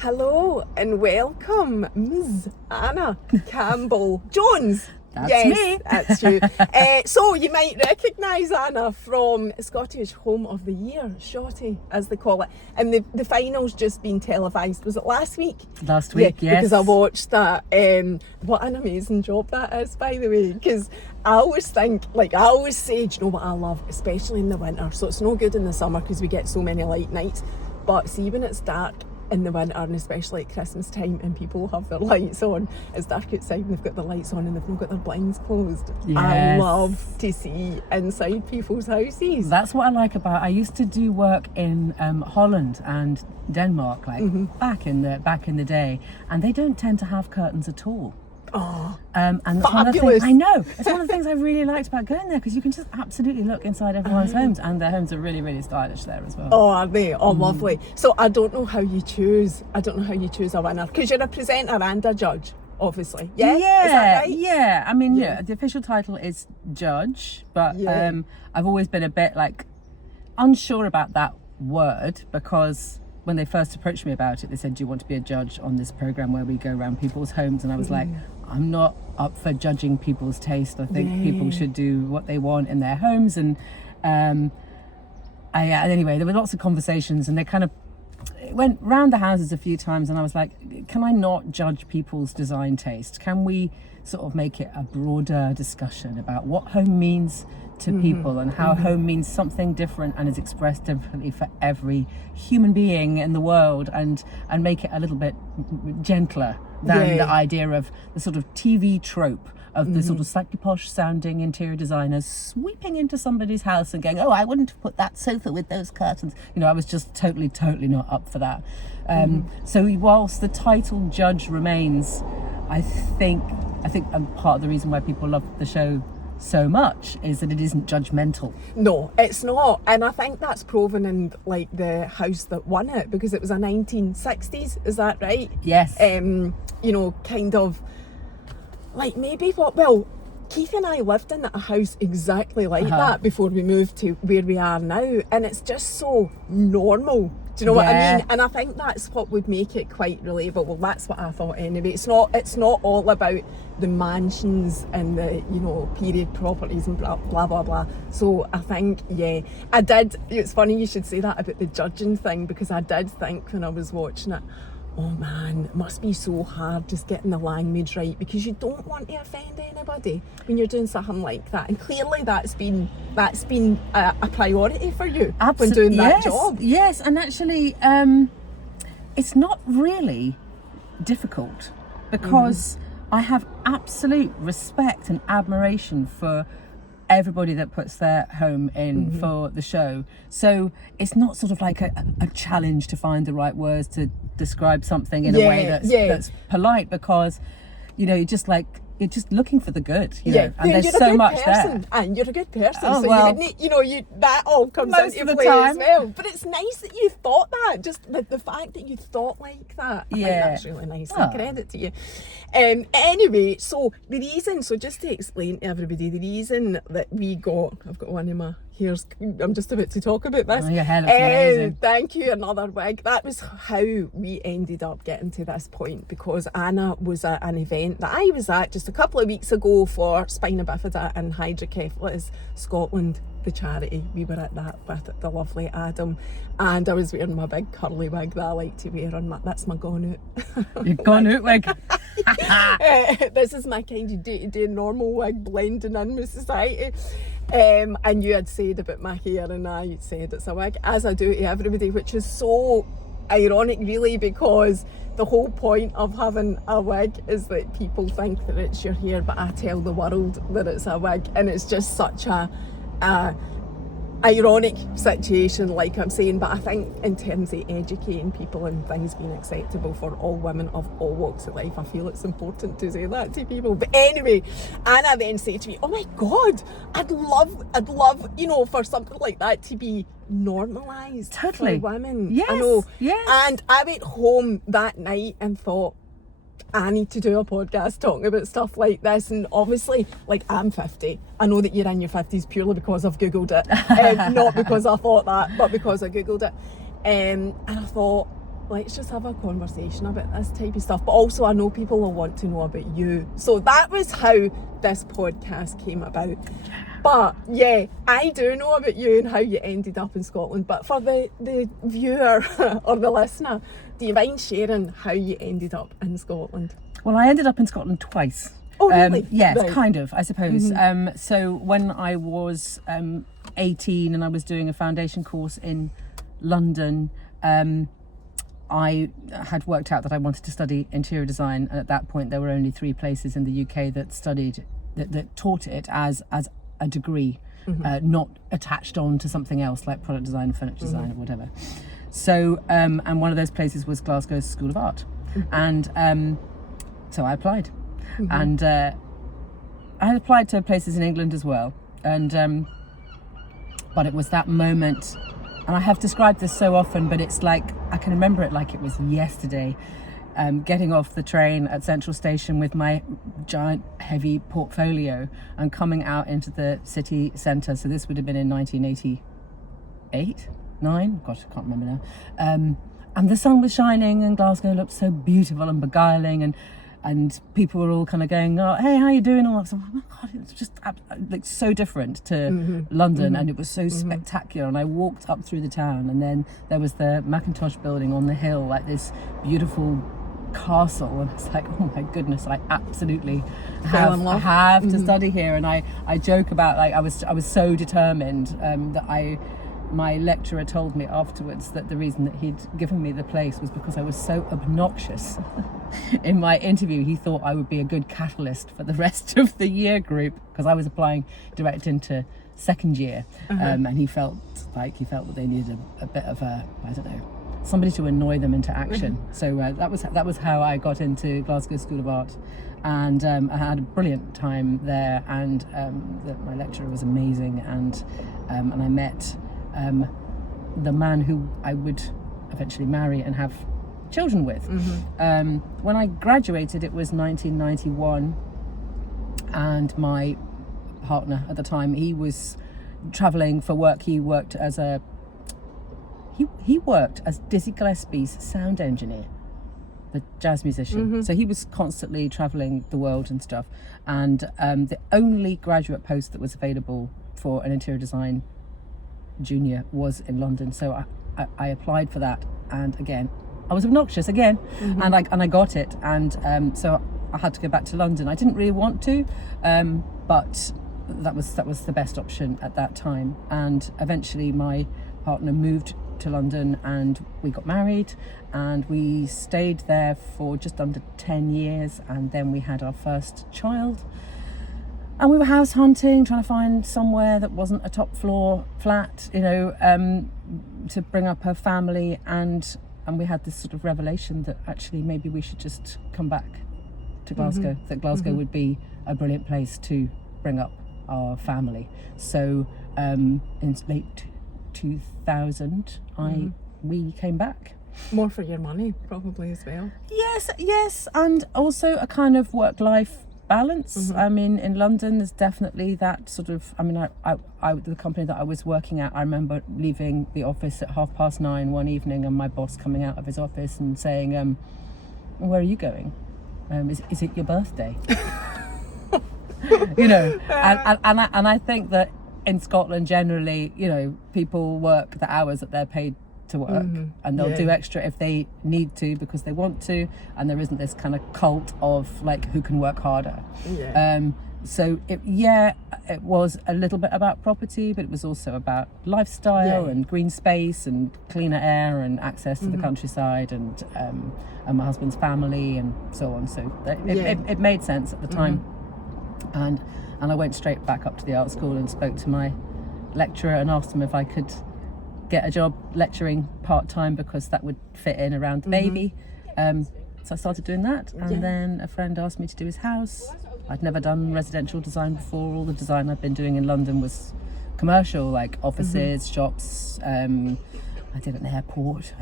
Hello and welcome, Ms. Anna Campbell-Jones. That's yes, me. That's you. So you might recognise Anna from Scottish Home of the Year, Shotty, as they call it. And the final's just been televised. Was it last week? Last week, yeah, yes. Because I watched that. What an amazing job that is, by the way. Because I always think, I always say, do you know what I love? Especially in the winter. So it's no good in the summer because we get so many light nights. But see, when it's dark in the winter, and especially at Christmas time, and people have their lights on, it's dark outside and they've got their lights on and they've not got their blinds closed. Yes. I love to see inside people's houses. That's what I like about. I used to do work in Holland and Denmark, back in the day, and they don't tend to have curtains at all. Oh, and that's fabulous. one of the things, I know. It's one of the things I really liked about going there, because you can just absolutely look inside everyone's homes, and their homes are really, really stylish there as well. Oh, are they? Oh, lovely. So I don't know how you choose a winner, because you're a presenter and a judge, obviously. Yeah? Is that right? Yeah. I mean, the official title is judge, but I've always been a bit unsure about that word, because when they first approached me about it, they said, do you want to be a judge on this program where we go around people's homes? And I was like, I'm not up for judging people's taste. I think people should do what they want in their homes. And anyway, there were lots of conversations, and they kind of went round the houses a few times, and I was like, can I not judge people's design taste? Can we sort of make it a broader discussion about what home means to people, and how home means something different and is expressed differently for every human being in the world, and make it a little bit gentler than the idea of the sort of TV trope of the sort of slightly posh sounding interior designers sweeping into somebody's house and going, oh, I wouldn't have put that sofa with those curtains. I was just totally not up for that. So whilst the title judge remains, I think part of the reason why people love the show so much is that it isn't judgmental. No, it's not. And I think that's proven in the house that won it, because it was a 1960s, is that right? Yes. Kind of Keith and I lived in a house exactly like that before we moved to where we are now, and it's just so normal. Do you know what I mean? And I think that's what would make it quite relatable. Well, that's what I thought anyway. It's not all about the mansions and the period properties and blah blah blah. So I think I did. It's funny you should say that about the judging thing, because I did think when I was watching it, oh man, it must be so hard just getting the language right, because you don't want to offend anybody when you're doing something like that. And clearly that's been a priority for you when doing that job. Yes, and actually it's not really difficult, because I have absolute respect and admiration for everybody that puts their home in for the show. So it's not sort of like a challenge to find the right words to describe something in a way that's polite, because you're just looking for the good, and there's so much there. And you're a good person, oh, so well, that all comes into play as well. But it's nice that you thought that, just the fact that you thought like that. I think that's really nice. Oh. Credit to you. Anyway, so the reason, just to explain to everybody, the reason that I've got one in my hairs, I'm just about to talk about this. Oh, your hair looks amazing. Thank you, another wig. That was how we ended up getting to this point, because Anna was at an event that I was at just a couple of weeks ago for Spina Bifida and Hydrocephalus Scotland, the charity. We were at that with the lovely Adam, and I was wearing my big curly wig that I like to wear that's my gone out. Your gone out wig. This is my kind of day-to-day normal wig, blending in with society. And you had said about my hair, and I said it's a wig, as I do to everybody, which is so ironic really, because the whole point of having a wig is that people think that it's your hair, but I tell the world that it's a wig, and it's just such a ironic situation, like I'm saying. But I think in terms of educating people and things being acceptable for all women of all walks of life, I feel it's important to say that to people. But anyway, Anna then said to me, oh my God, I'd love for something like that to be normalised for women. Yes, I know. yes. And I went home that night and thought, I need to do a podcast talking about stuff like this. And obviously, I'm 50. I know that you're in your 50s purely because I've Googled it. Not because I thought that, but because I Googled it. And I thought, let's just have a conversation about this type of stuff. But also I know people will want to know about you. So that was how this podcast came about. But yeah, I do know about you and how you ended up in Scotland. But for the viewer or the listener, do you mind sharing how you ended up in Scotland? Well, I ended up in Scotland twice. Oh, really? Yes, Right. kind of, I suppose. So when I was 18 and I was doing a foundation course in London, I had worked out that I wanted to study interior design, and at that point there were only 3 places in the UK that taught it as a degree, not attached on to something else like product design, furniture design, or whatever. So, and one of those places was Glasgow School of Art, and so I applied, and I had applied to places in England as well, and but it was that moment. And I have described this so often, but it's like, I can remember it like it was yesterday, getting off the train at Central Station with my giant heavy portfolio and coming out into the city centre. So this would have been in 1988, 9? Gosh, I can't remember now. And the sun was shining and Glasgow looked so beautiful and beguiling, and people were all kind of going, oh, hey, how you doing? All that. So, oh my God, it's just like so different to London, and it was so spectacular. And I walked up through the town, and then there was the Macintosh building on the hill, like this beautiful castle, and it's like, oh my goodness, I absolutely have to study here. And I joke about, like, I was so determined that my lecturer told me afterwards that the reason that he'd given me the place was because I was so obnoxious in my interview. He thought I would be a good catalyst for the rest of the year group, because I was applying direct into second year, and he felt that they needed a bit of a, I don't know, somebody to annoy them into action. So that was how I got into Glasgow School of Art, and I had a brilliant time there, and my lecturer was amazing, and I met the man who I would eventually marry and have children with. When I graduated, it was 1991, and my partner at the time, he was travelling for work. He worked as Dizzy Gillespie's sound engineer, the jazz musician. So he was constantly travelling the world and stuff, and the only graduate post that was available for an interior design junior was in London. So I applied for that, and again I was obnoxious again, and I got it, and so I had to go back to London. I didn't really want to, but that was the best option at that time. And eventually my partner moved to London, and we got married, and we stayed there for just under 10 years, and then we had our first child. And we were house hunting, trying to find somewhere that wasn't a top floor flat, to bring up her family. And we had this sort of revelation that actually maybe we should just come back to Glasgow, that Glasgow would be a brilliant place to bring up our family. So in late 2000, we came back. More for your money, probably, as well. Yes, and also a kind of work-life balance. I mean, in London there's definitely that sort of, I mean, I the company that I was working at, I remember leaving the office at 9:30 one evening, and my boss coming out of his office and saying, where are you going? Is it your birthday? And I think that in Scotland generally, people work the hours that they're paid to work, and they'll do extra if they need to because they want to, and there isn't this kind of cult of like who can work harder. So it was a little bit about property, but it was also about lifestyle and green space and cleaner air and access to the countryside, and my husband's family and so on. So it made sense at the time. And I went straight back up to the art school and spoke to my lecturer and asked him if I could get a job lecturing part-time, because that would fit in around the baby. So I started doing that, and then a friend asked me to do his house. I'd never done residential design before. All the design I'd been doing in London was commercial, like offices, shops. I did an airport,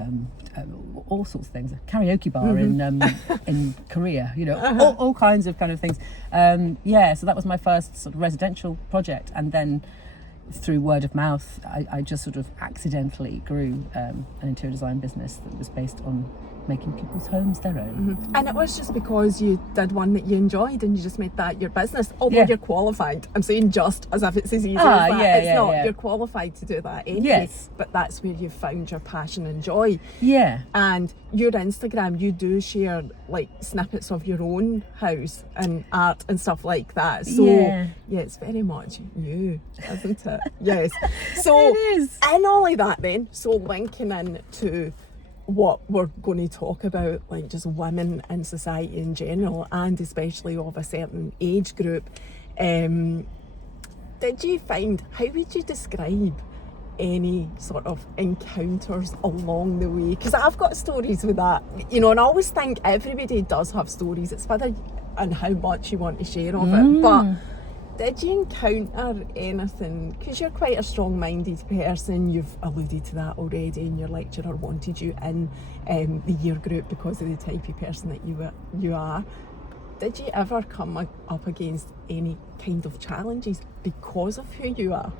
all sorts of things. A karaoke bar in Korea, all kinds of kind of things. So that was my first sort of residential project, and then through word of mouth, I just sort of accidentally grew an interior design business that was based on making people's homes their own. And it was just because you did one that you enjoyed and you just made that your business, although you're qualified. I'm saying just as if it's as easy as that. It's not. You're qualified to do that anyway. But that's where you found your passion and joy. And your Instagram, you do share like snippets of your own house and art and stuff like that. So it's very much you, isn't it? Yes. So it is. And all of that then, so linking in to what we're going to talk about, like just women in society in general, and especially of a certain age group. Did you find, how would you describe any sort of encounters along the way? Because I've got stories with that, you know, and I always think everybody does have stories. It's whether and how much you want to share of it. But did you encounter anything, because you're quite a strong-minded person, you've alluded to that already, and your lecturer wanted you in the year group because of the type of person that you are. Did you ever come up against any kind of challenges because of who you are?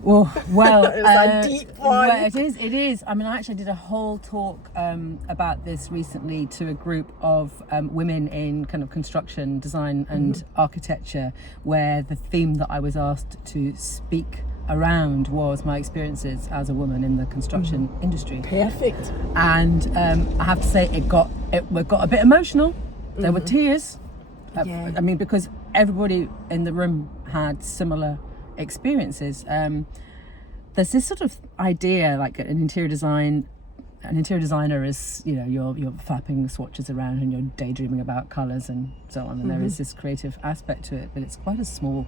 Well, it's a deep one. Well, it is. I mean, I actually did a whole talk about this recently to a group of women in kind of construction, design and architecture, where the theme that I was asked to speak around was my experiences as a woman in the construction industry. Perfect. And I have to say, it got a bit emotional. There were tears. I mean, because everybody in the room had similar experiences. There's this sort of idea, like an interior designer is, you know, you're flapping swatches around and you're daydreaming about colours and so on, and there is this creative aspect to it, but it's quite a small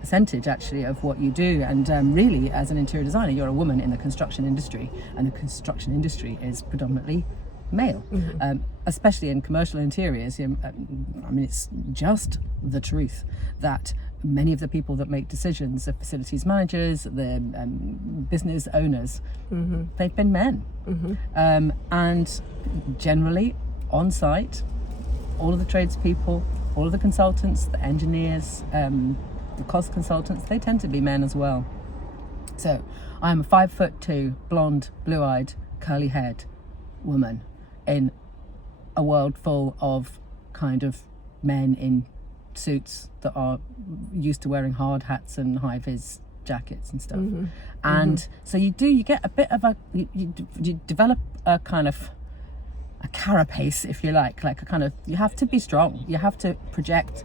percentage actually of what you do. And really, as an interior designer, you're a woman in the construction industry, and the construction industry is predominantly male, especially in commercial interiors. I mean, it's just the truth that many of the people that make decisions, the facilities managers, the business owners, they've been men. And generally on site, all of the tradespeople, all of the consultants, the engineers, the cost consultants, they tend to be men as well. So I'm a 5'2", blonde, blue-eyed, curly-haired woman in a world full of kind of men in suits that are used to wearing hard hats and high-vis jackets and stuff. And so you get a bit of you develop a kind of a carapace, if you like a kind of, you have to be strong, you have to project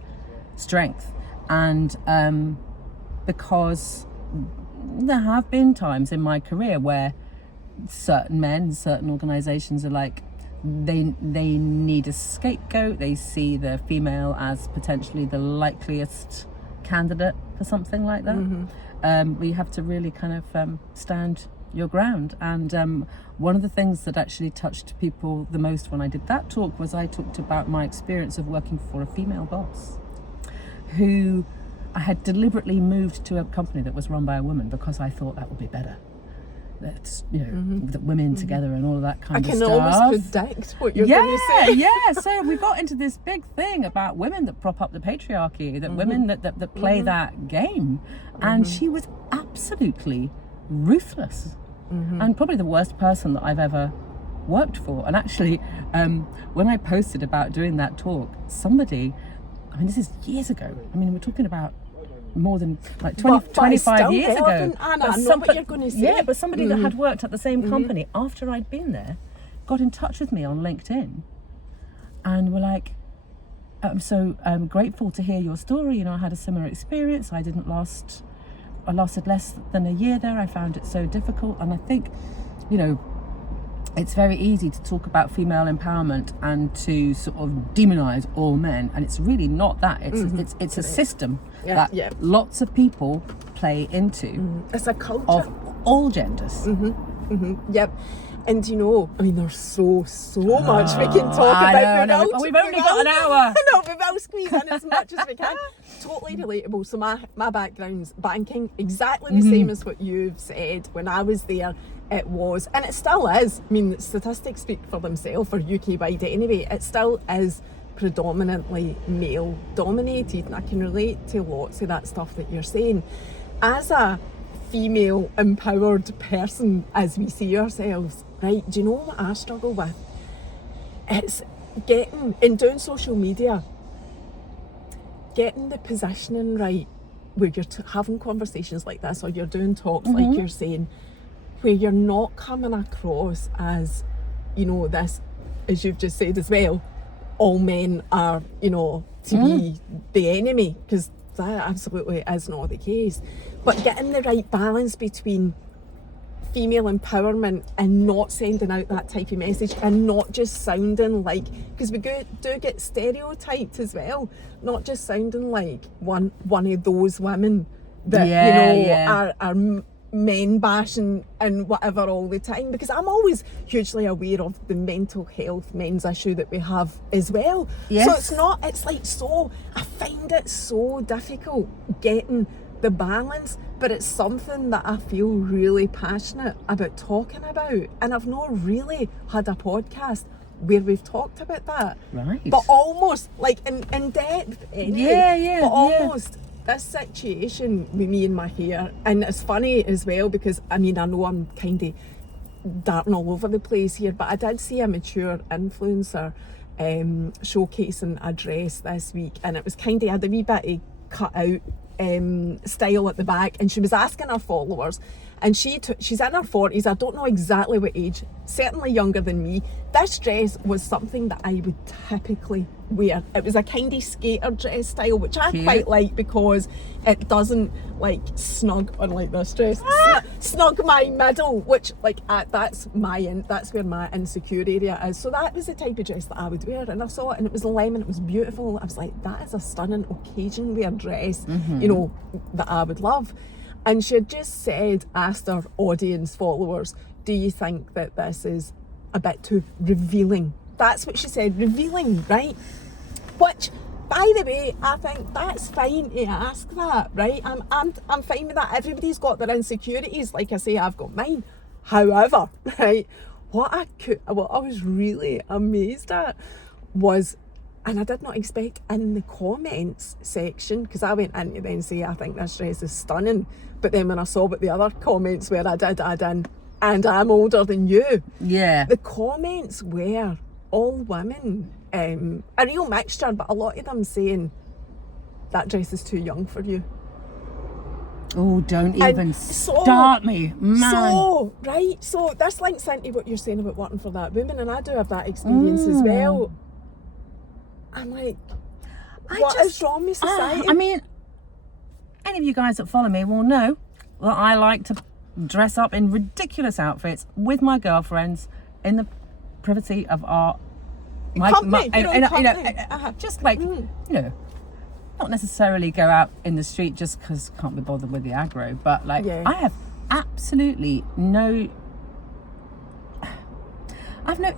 strength. And because there have been times in my career where certain men, certain organizations are like, they need a scapegoat. They see the female as potentially the likeliest candidate for something like that. But you have to really kind of stand your ground. And one of the things that actually touched people the most when I did that talk was I talked about my experience of working for a female boss who I had deliberately moved to a company that was run by a woman because I thought that would be better. That's, you know, the women together and all of that kind of stuff. I can almost predict what you're going to say. So we got into this big thing about women that prop up the patriarchy, that women that play that game. And she was absolutely ruthless and probably the worst person that I've ever worked for. And actually, when I posted about doing that talk, somebody, I mean, this is years ago. I mean, we're talking about more than like 25 years ago. Anna, I know what you're going to say. Yeah, but somebody that had worked at the same company after I'd been there got in touch with me on LinkedIn and were like, I'm so grateful to hear your story. You know, I had a similar experience. I lasted less than a year there. I found it so difficult. And I think, you know, it's very easy to talk about female empowerment and to sort of demonize all men, and it's really not that. It's a system that lots of people play into. It's a culture of all genders. Yep. And you know, I mean, there's so much we can talk about. We've only got an hour. No, we will squeeze in as much as we can. Totally relatable. So my background's banking, exactly the same as what you've said. When I was there, it was, and it still is. I mean, statistics speak for themselves for UK-wide anyway. It still is predominantly male dominated, and I can relate to lots of that stuff that you're saying. As a female empowered person as we see ourselves, right? Do you know what I struggle with? It's getting, in doing social media, getting the positioning right, where you're having conversations like this, or you're doing talks like you're saying, where you're not coming across as, you know, this, as you've just said as well, all men are, you know, to be the enemy, because that absolutely is not the case. But getting the right balance between female empowerment and not sending out that type of message, and not just sounding like, because we do get stereotyped as well, not just sounding like one of those women that are men bashing and whatever all the time, because I'm always hugely aware of the mental health men's issue that we have as well. So I find it so difficult getting the balance, but it's something that I feel really passionate about talking about, and I've not really had a podcast where we've talked about that, right? But almost like in depth anyway. But almost this situation with me and my hair, and it's funny as well, because I mean, I know I'm kind of darting all over the place here, but I did see a mature influencer showcasing a dress this week, and it was kind of had a wee bit of cut out style at the back, and she was asking her followers, and she's in her 40s, I don't know exactly what age, certainly younger than me. This dress was something that I would typically wear. It was a kind of skater dress style, which I quite like, because it doesn't like snug, unlike this dress, snug my middle, which that's where my insecure area is. So that was the type of dress that I would wear, and I saw it and it was lemon, it was beautiful. I was like, that is a stunning occasion wear dress, you know, that I would love. And she had just asked her audience followers, do you think that this is a bit too revealing? That's what she said, revealing, right? Which, by the way, I think that's fine to ask that, right? I'm fine with that. Everybody's got their insecurities. Like I say, I've got mine. However, right, what I was really amazed at was, and I did not expect, in the comments section, because I went in to then say, I think this dress is stunning. But then when I saw what the other comments were, I did add in, and I'm older than you. Yeah. The comments were all women, a real mixture, but a lot of them saying, that dress is too young for you. Oh, don't even start me, man. So this links into what you're saying about wanting for that woman, and I do have that experience as well. I'm like, what is wrong with society? I mean, any of you guys that follow me will know that I like to dress up in ridiculous outfits with my girlfriends in the privacy of our just like, you know, not necessarily go out in the street just because I can't be bothered with the aggro, but like, I have absolutely no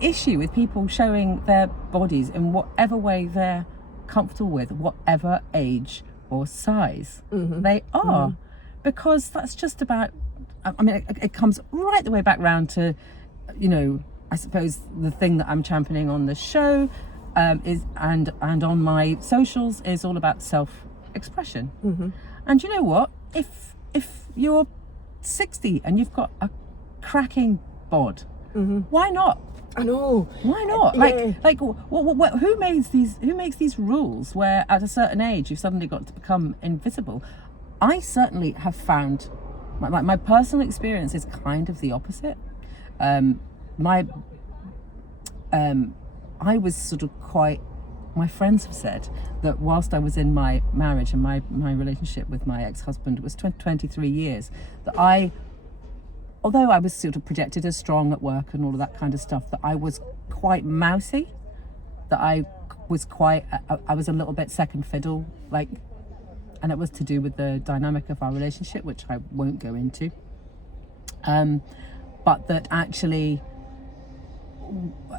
issue with people showing their bodies in whatever way they're comfortable with, whatever age or size they are, because that's just about, I mean, it comes right the way back round to, you know, I suppose the thing that I'm championing on the show is and on my socials is all about self-expression. And you know what? If you're 60 and you've got a cracking bod, why not? I know. Why not? Like, who makes these rules where at a certain age you've suddenly got to become invisible? I certainly have found my personal experience is kind of the opposite. I was sort of quite, my friends have said that whilst I was in my marriage and my relationship with my ex-husband was 23 years, that although I was sort of projected as strong at work and all of that kind of stuff, that I was quite mousy, that I was a little bit second fiddle, like, and it was to do with the dynamic of our relationship, which I won't go into. But that actually,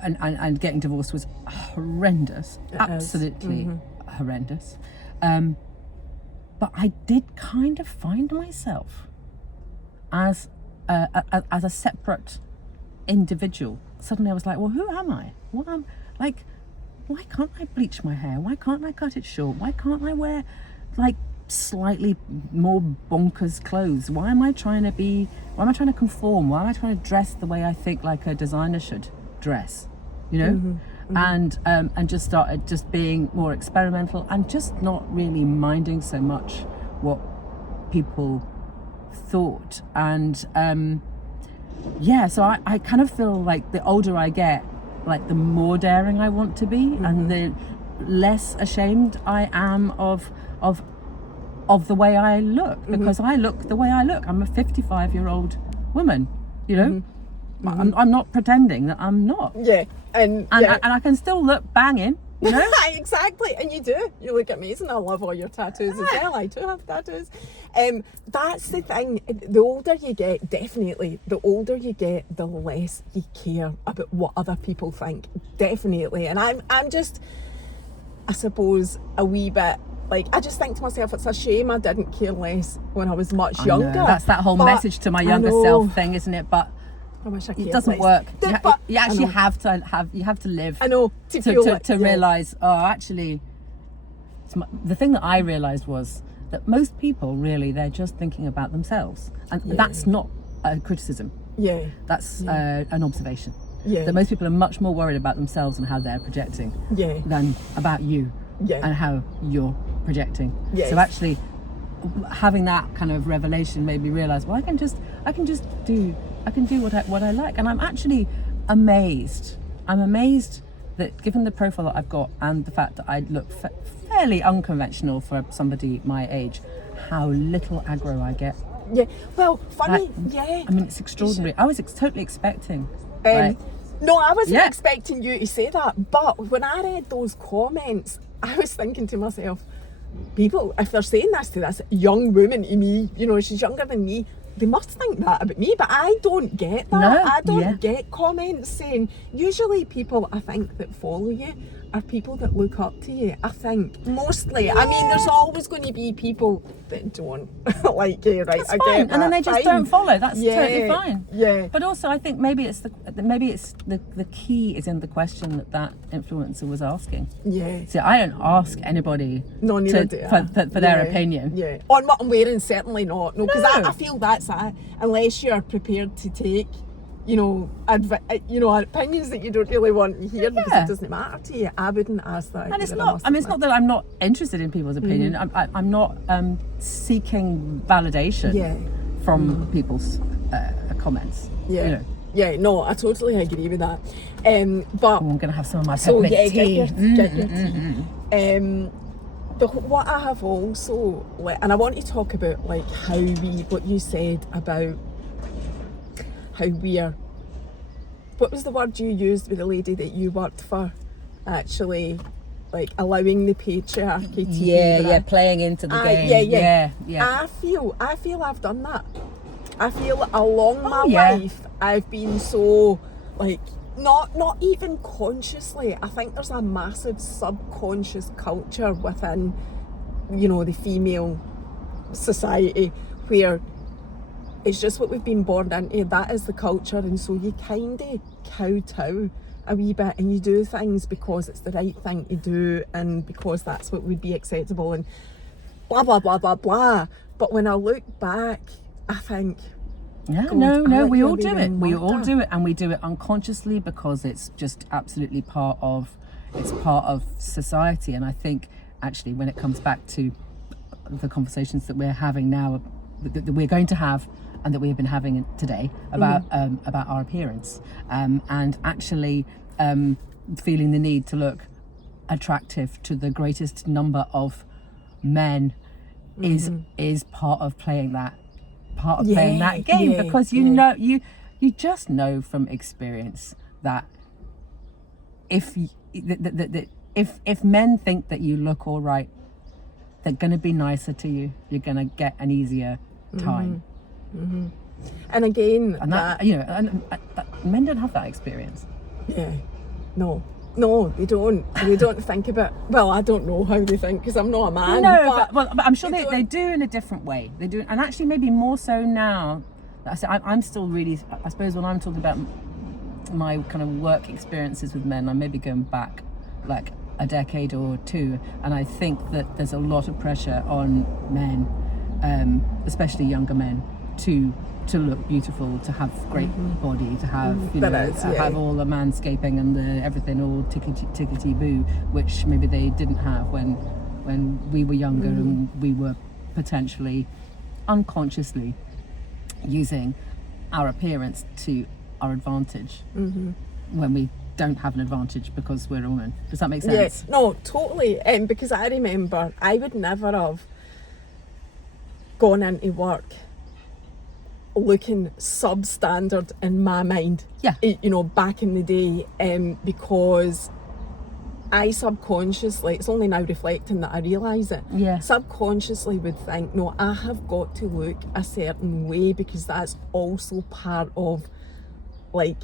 and getting divorced was horrendous, absolutely horrendous. But I did kind of find myself as a separate individual. Suddenly I was like, well, who am I? Why can't I bleach my hair? Why can't I cut it short? Why can't I wear like slightly more bonkers clothes? Why am I trying to conform? Why am I trying to dress the way I think like a designer should dress? You know? And just started just being more experimental and just not really minding so much what people thought. And so I kind of feel like the older I get, like the more daring I want to be, and the less ashamed I am of the way I look, because I look the way I look. I'm a 55-year-old woman, you know. I'm not pretending that I'm not. Yeah, and I can still look banging, you know. Exactly, and you do. You look amazing. I love all your tattoos as well. I do have tattoos. That's the thing. The older you get, definitely, the older you get, the less you care about what other people think. Definitely, and I'm just, I suppose, a wee bit. Like, I just think to myself, it's a shame I didn't care less when I was much younger. That's that whole message to my younger self thing, isn't it? But I wish I it doesn't work. You actually have to live. I know to realise. Oh, actually, the thing that I realised was that most people really, they're just thinking about themselves, and that's not a criticism. Yeah, that's an observation. Yeah, that most people are much more worried about themselves and how they're projecting. Yeah, than about you. Yeah, and how you're projecting. Yes. So actually, having that kind of revelation made me realise, well, I can do what I like, and I'm actually amazed. I'm amazed that, given the profile that I've got and the fact that I look fairly unconventional for somebody my age, how little aggro I get. Yeah, well, funny, I mean, it's extraordinary. I was totally expecting. No, I wasn't expecting you to say that, but when I read those comments, I was thinking to myself, people, if they're saying this to this young woman, to me, you know, she's younger than me, they must think that about me, but I don't get that. No, I don't get comments saying, usually people I think that follow you are people that look up to you, I think, mostly. I mean, there's always going to be people that don't like you, right? That's I fine. get that. And then they just don't follow. That's totally fine. Yeah. But also, I think maybe it's the key is in the question that influencer was asking. Yeah. See, I don't ask anybody for their opinion. Yeah. On what I'm wearing, certainly not. No, because I feel that's it. Unless you're prepared to take, you know, opinions that you don't really want to hear because it doesn't matter to you. I wouldn't ask that. And it's not. I mean, it's not that I'm not interested in people's opinion. I'm not seeking validation from people's comments. Yeah. You know. Yeah. No, I totally agree with that. But I'm gonna have some of my peppermint tea. Get your tea. But what I have also, and I want to talk about like how what you said about how we're, what was the word you used with the lady that you worked for, actually, like allowing the patriarchy to be playing into the game. Yeah. I feel I've done that. I feel along my life I've been so, like, not even consciously. I think there's a massive subconscious culture within, you know, the female society where it's just what we've been born into. That is the culture, and so you kind of kowtow a wee bit, and you do things because it's the right thing to do, and because that's what would be acceptable, and blah blah blah blah blah. But when I look back, I think, we all do it. We all do it, and we do it unconsciously because it's just absolutely part of society. And I think actually, when it comes back to the conversations that we're having now, that we're going to have, and that we have been having today about our appearance, and actually feeling the need to look attractive to the greatest number of men is part of playing that game, because know you just know from experience that if men think that you look all right, they're going to be nicer to you. You're going to get an easier time. And again, and that you know, and men don't have that experience. No, they don't. They don't think about. Well, I don't know how they think because I'm not a man. No, but I'm sure they do in a different way. They do, and actually maybe more so now. I'm still really. I suppose when I'm talking about my kind of work experiences with men, I'm maybe going back like a decade or two, and I think that there's a lot of pressure on men, especially younger men, to look beautiful, to have great body, to have have all the manscaping and the everything all tickety boo, which maybe they didn't have when we were younger and we were potentially unconsciously using our appearance to our advantage when we don't have an advantage because we're a woman. Does that make sense? Yes, no, totally. Because I remember I would never have gone into work looking substandard in my mind. Yeah. You know, back in the day, because I subconsciously, it's only now reflecting that I realise it, subconsciously would think, no, I have got to look a certain way because that's also part of like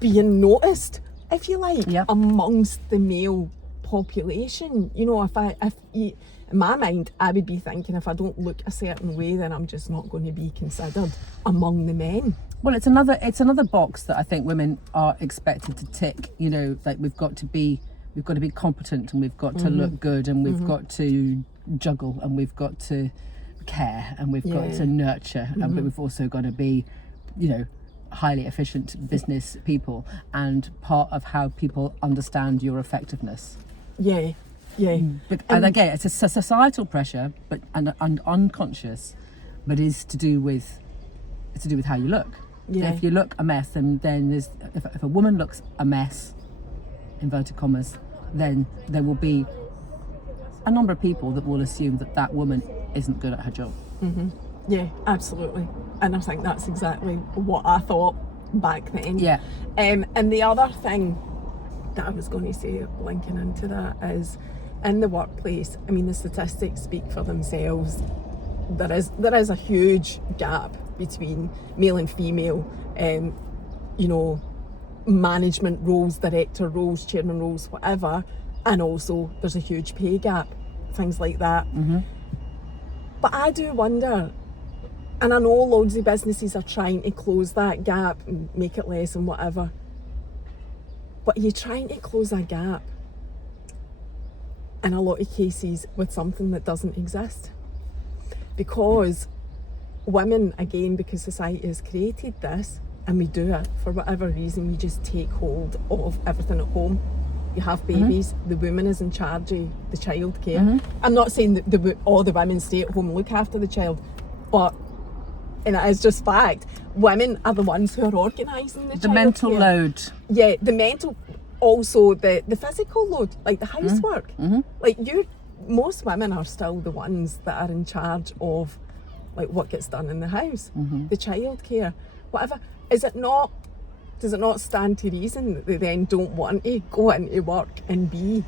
being noticed, if you like, amongst the male population. You know, in my mind, I would be thinking if I don't look a certain way, then I'm just not going to be considered among the men. Well, it's another box that I think women are expected to tick. You know, like we've got to be competent, and we've got to look good, and we've got to juggle, and we've got to care, and we've got to nurture, but we've also got to be, you know, highly efficient business people, and part of how people understand your effectiveness. And again, it's a societal pressure, but and unconscious, but is to do with how you look. If you look a mess, then there's if a woman looks a mess, inverted commas, then there will be a number of people that will assume that woman isn't good at her job. Yeah, absolutely. And I think that's exactly what I thought back then. And the other thing that I was going to say, linking into that, is in the workplace, I mean, the statistics speak for themselves. There is a huge gap between male and female, you know, management roles, director roles, chairman roles, whatever, and also there's a huge pay gap, things like that. But I do wonder, and I know loads of businesses are trying to close that gap and make it less and whatever, but you're trying to close a gap in a lot of cases with something that doesn't exist, because women, again, because society has created this, and we do it for whatever reason, we just take hold of everything at home. You have babies, the woman is in charge of the child care. I'm not saying that all the women stay at home and look after the child, but, and it is just fact, women are the ones who are organising the mental care. Load. Yeah, the mental, also the physical load, like the housework. Like most women are still the ones that are in charge of like what gets done in the house, the child care, whatever. Does it not stand to reason that they then don't want to go into work and be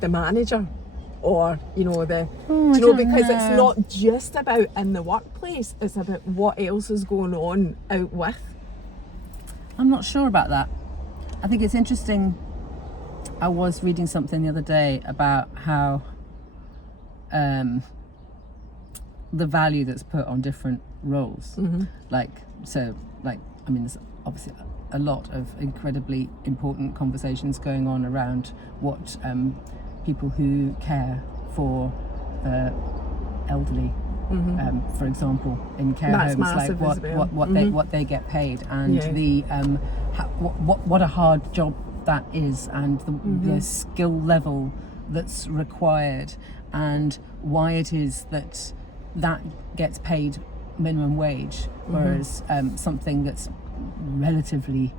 the manager, or you know because it's not just about in the workplace, it's about what else is going on out with. I'm not sure about that. I think it's interesting. I was reading something the other day about how the value that's put on different roles, I mean, there's obviously a lot of incredibly important conversations going on around what people who care for elderly, for example, in care homes, like what they get paid, and what a hard job that is, and the skill level that's required, and why it is that gets paid minimum wage, whereas something that's relatively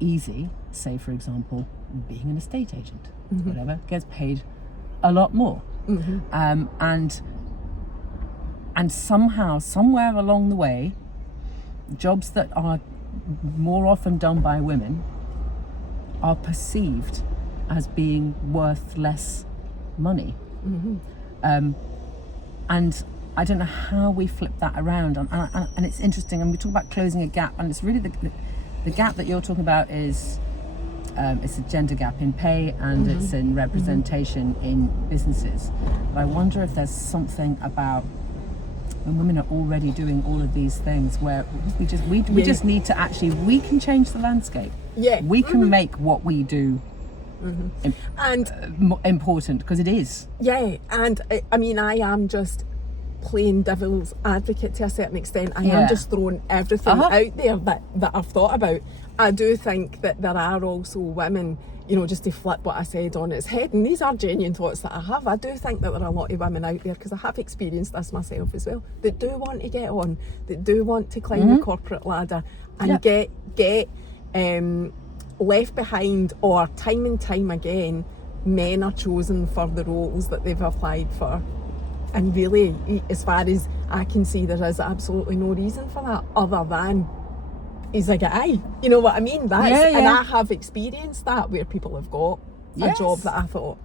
easy, say for example being an estate agent, whatever, gets paid a lot more. And somehow, somewhere along the way, jobs that are more often done by women are perceived as being worth less money. And I don't know how we flip that around, and it's interesting. And we talk about closing a gap, and it's really the gap that you're talking about is it's a gender gap in pay, and it's in representation in businesses. But I wonder if there's something about when women are already doing all of these things where we just need to actually, we can change the landscape. We can make what we do And important, because it is. yeah, and I mean, I am just playing devil's advocate to a certain extent. I am just throwing everything out there that I've thought about. I do think that there are also women, you know, just to flip what I said on its head, and these are genuine thoughts that I have. I do think that there are a lot of women out there, because I have experienced this myself as well, that do want to get on, that do want to climb the corporate ladder and get left behind, or time and time again, men are chosen for the roles that they've applied for. And really, as far as I can see, there is absolutely no reason for that other than he's a guy. You know what I mean? And I have experienced that, where people have got a job that I thought,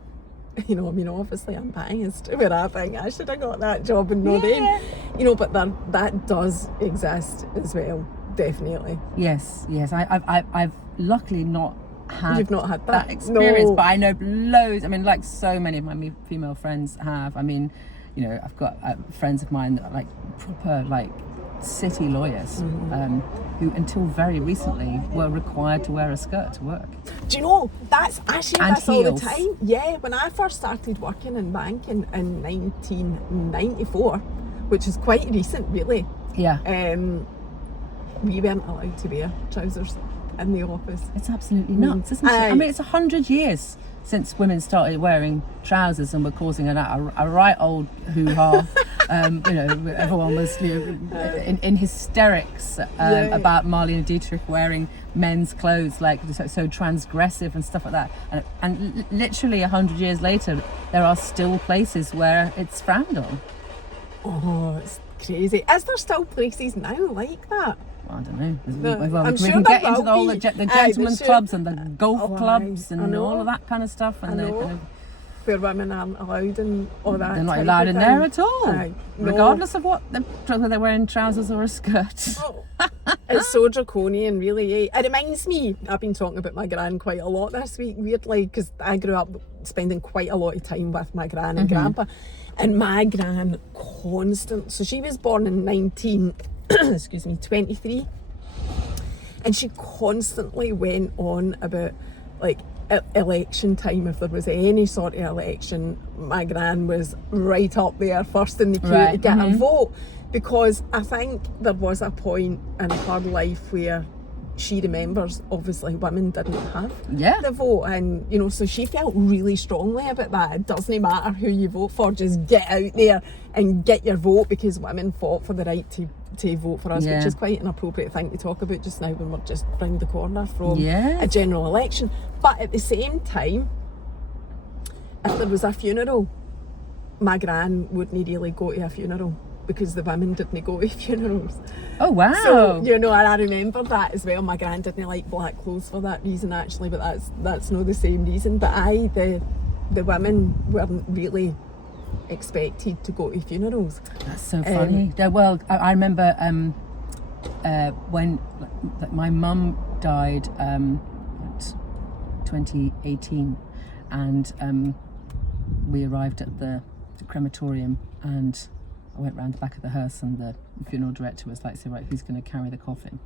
you know, I mean, obviously I'm biased, where I think I should have got that job and no them. You know, but that does exist as well, definitely. Yes. I've luckily not had. You've not had that experience, no. but I know loads. I mean, like so many of my female friends have. I mean, you know, I've got friends of mine that are like proper like city lawyers who until very recently were required to wear a skirt to work. Do you know, that's actually And that's all the heels. time. Yeah, when I first started working in banking in 1994, which is quite recent really, Yeah. we weren't allowed to wear trousers in the office. It's absolutely nuts, isn't it? I mean, it's 100 years since women started wearing trousers and were causing a right old hoo-ha. You know, everyone was in hysterics about Marlene Dietrich wearing men's clothes, like so transgressive and stuff like that. And literally 100 years later, there are still places where it's frowned on. Oh, it's crazy. Is there still places now like that? I don't know. I'm We sure can there get into will the be. gentlemen's Aye, clubs and the golf Oh, clubs I and know. all of that kind of stuff. And I know. kind of, Where women aren't allowed and all that. they're not type allowed of in there thing. at all, Aye, no. regardless of whether they're wearing trousers or a skirt. Oh, it's so draconian, really. It reminds me, I've been talking about my gran quite a lot this week, weirdly, because I grew up spending quite a lot of time with my gran and grandpa. And my gran so she was born in 23. And she constantly went on about, like, election time. If there was any sort of election, my gran was right up there first in the queue to get a vote, because I think there was a point in her life where she remembers, obviously, women didn't have the vote, and you know, so she felt really strongly about that. It doesn't matter who you vote for, just get out there and get your vote, because women fought for the right to vote for us, which is quite an appropriate thing to talk about just now when we're just round the corner from a general election. But at the same time, if there was a funeral, my gran wouldn't really go to a funeral, because the women didn't go to funerals. Oh wow. So, you know, and I remember that as well. My gran didn't like black clothes for that reason, actually, but that's not the same reason. But the women weren't really expected to go to funerals. That's so funny. Well, I remember when my mum died 2018, and we arrived at the crematorium, and I went round the back of the hearse, and the funeral director was like, so right, who's going to carry the coffin?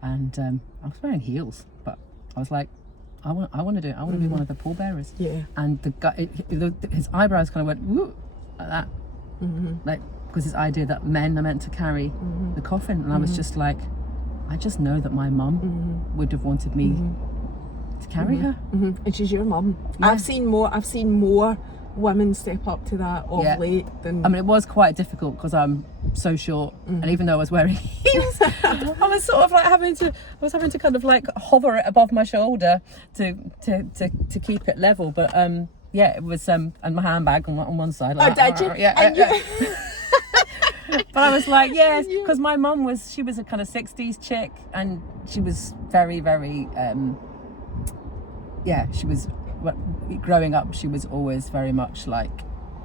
And I was wearing heels, but I was like, I want to do it. I want to be one of the pallbearers. Yeah. And the guy, his eyebrows kind of went woo, like that, like, because his idea that men are meant to carry the coffin, and I was just like, I just know that my mum would have wanted me to carry her. And she's your mum. Yeah. I've seen more women step up to that of late than. I mean, it was quite difficult because I'm so short, and even though I was wearing heels, I was sort of like having to kind of like hover it above my shoulder to keep it level. But yeah, it was and my handbag on one side. Like, did you? Yeah. But I was like, yes, because my mum was a kind of 60s chick, and she was very, very, she was, growing up, she was always very much like,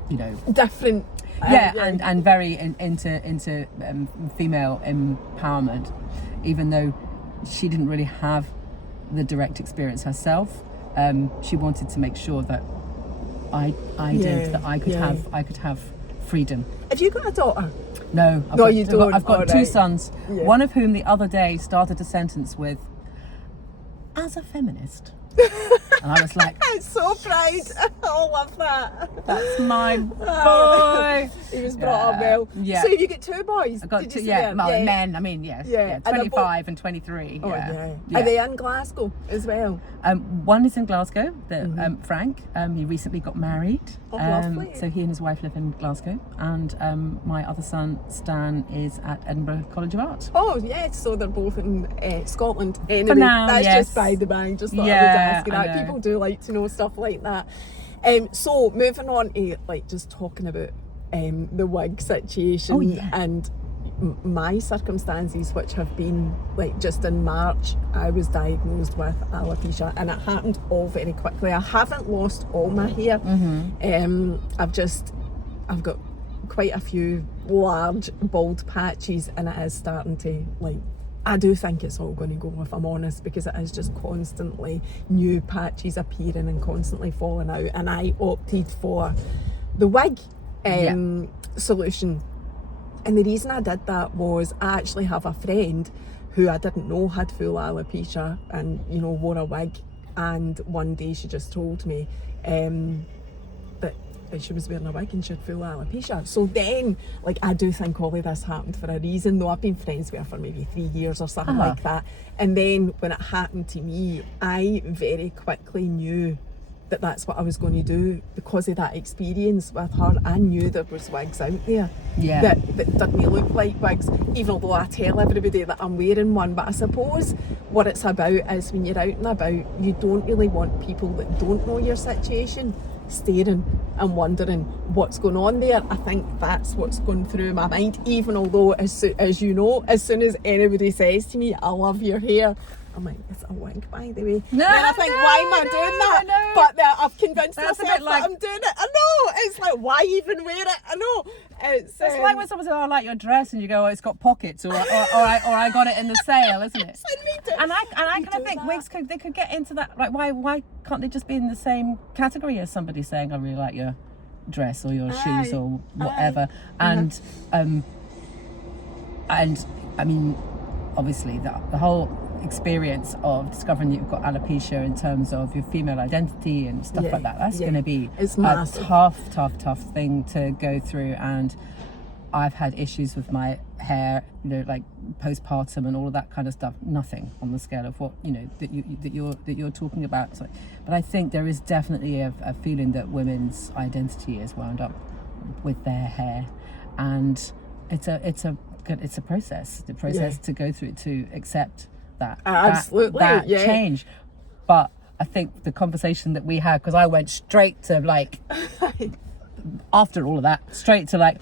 you know, different. And very into female empowerment, even though she didn't really have the direct experience herself. She wanted to make sure that I could have freedom. Have you got a daughter? No, I've got two sons, one of whom the other day started a sentence with, as a feminist. And I was like, I'm so proud. I love that. that's my boy. He was brought up well. Yeah. So you get 2 boys? I got Did two, you say yeah, that? well, men, I mean, yes. Yeah. Yeah, And they're 25 and 23. Oh, Yeah. Are they in Glasgow as well? One is in Glasgow, Frank. He recently got married. Oh, lovely. So he and his wife live in Glasgow. And my other son, Stan, is at Edinburgh College of Art. Oh, yes. So they're both in Scotland. Anyway, For now, that's yes. just by the by. Just thought I would Yeah, ask you I that. know. People do like to know stuff like that. So moving on to like just talking about the wig situation. Oh, yeah. And my circumstances, which have been like just in March, I was diagnosed with alopecia, and it happened all very quickly. I haven't lost all my hair. I've got quite a few large bald patches, and it is starting to like, I do think it's all going to go, if I'm honest, because it is just constantly new patches appearing and constantly falling out. And I opted for the wig solution. And the reason I did that was I actually have a friend who I didn't know had full alopecia and, you know, wore a wig. And one day she just told me that she was wearing a wig and she had full alopecia. So then, like, I do think all of this happened for a reason, though I've been friends with her for maybe 3 years or something like that. And then when it happened to me, I very quickly knew that that's what I was going to do because of that experience with her. I knew there was wigs out there that didn't look like wigs, even though I tell everybody that I'm wearing one. But I suppose what it's about is when you're out and about, you don't really want people that don't know your situation staring and wondering what's going on there. I think that's what's going through my mind, even although as you know, as soon as anybody says to me, I love your hair, I'm like, it's a wig, by the way. No, and I think, why am I doing that? No. But I've convinced That's myself a bit like, that I'm doing it. I know. It's like, why even wear it? I know. It's like when someone says, "Oh, I like your dress," and you go, "Oh, it's got pockets," or I got it in the sale, isn't it? And I kind of think wigs could get into that. Like, why can't they just be in the same category as somebody saying, "I really like your dress or your shoes or whatever," and I mean, obviously the whole experience of discovering that you've got alopecia in terms of your female identity and stuff like that, that's going to be a tough thing to go through. And I've had issues with my hair, you know, like postpartum and all of that kind of stuff. Nothing on the scale of what, you know, that you're talking about. So, but I think there is definitely a feeling that women's identity is wound up with their hair, and it's a process to go through to accept that change. But I think the conversation that we had, because I went straight to like after all of that, straight to like,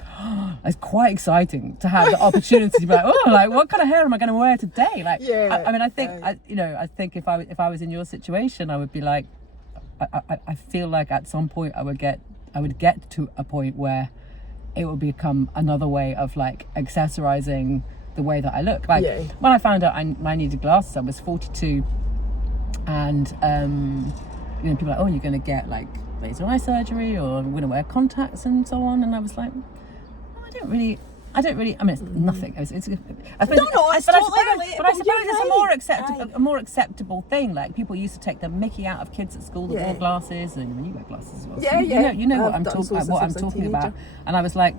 it's quite exciting to have the opportunity to be like, oh, like what kind of hair am I going to wear today? Like, I mean, I think I think if I was in your situation, I would be like, I feel like at some point I would get to a point where it would become another way of like accessorizing the way that I look. Like when I found out I needed glasses, I was 42, and you know, people are like, oh, you're going to get like laser eye surgery, or I'm going to wear contacts and so on. And I was like, oh, I don't really. I mean, it's nothing. I suppose it's a more acceptable thing. Like people used to take the mickey out of kids at school that wore glasses, and when you wear glasses as well. You know what I'm talking about. And I was like,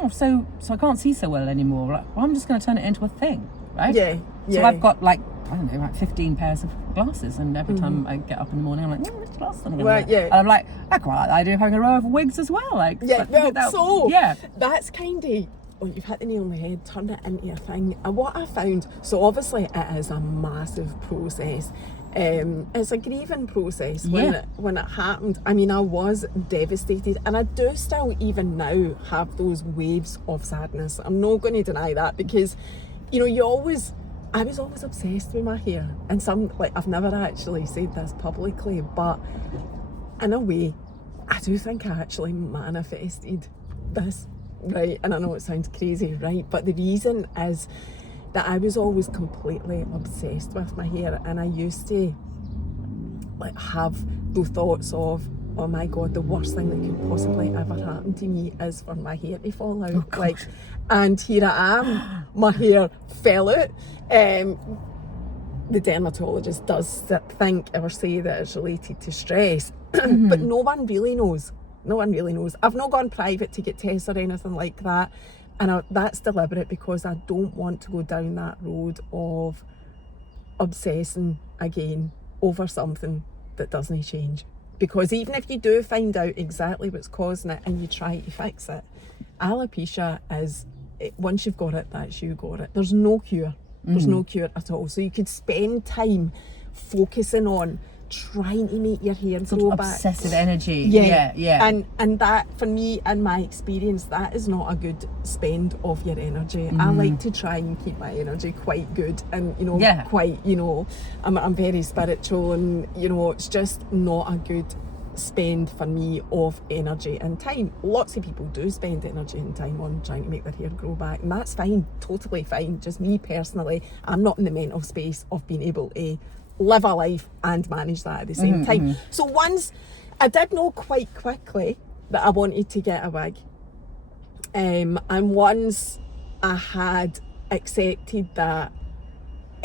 oh, so I can't see so well anymore. Like, well, I'm just going to turn it into a thing, right? So I've got like, I don't know, like 15 pairs of glasses, and every time I get up in the morning, I'm like, which glasses am I going to wear? And I'm like, I quite like the idea of having a row of wigs as well. Like, that's kind of. Oh, you've hit the nail on the head, turn it into a thing. And what I found, so obviously it is a massive process. It's a grieving process when it happened. I mean, I was devastated, and I do still even now have those waves of sadness. I'm not going to deny that, because, you know, I was always obsessed with my hair. And I've never actually said this publicly, but in a way, I do think I actually manifested this. Right, and I know it sounds crazy, right? But the reason is that I was always completely obsessed with my hair, and I used to like have those thoughts of, oh my God, the worst thing that could possibly ever happen to me is for my hair to fall out. Like, and here I am, my hair fell out. the dermatologist does think or say that it's related to stress, but no one really knows. No one really knows. I've not gone private to get tests or anything like that, and that's deliberate because I don't want to go down that road of obsessing again over something that doesn't change. Because even if you do find out exactly what's causing it and you try to fix it, alopecia is, once you've got it, that's you got it. There's no cure. There's no cure at all. So you could spend time focusing on trying to make your hair grow back. Obsessive energy. Yeah. Yeah. And that, for me, in my experience, that is not a good spend of your energy. I like to try and keep my energy quite good and, quite, I'm very spiritual and, it's just not a good spend for me of energy and time. Lots of people do spend energy and time on trying to make their hair grow back, and that's fine, totally fine. Just me personally, I'm not in the mental space of being able to live a life and manage that at the same time. So once I did know quite quickly that I wanted to get a wig, and once I had accepted that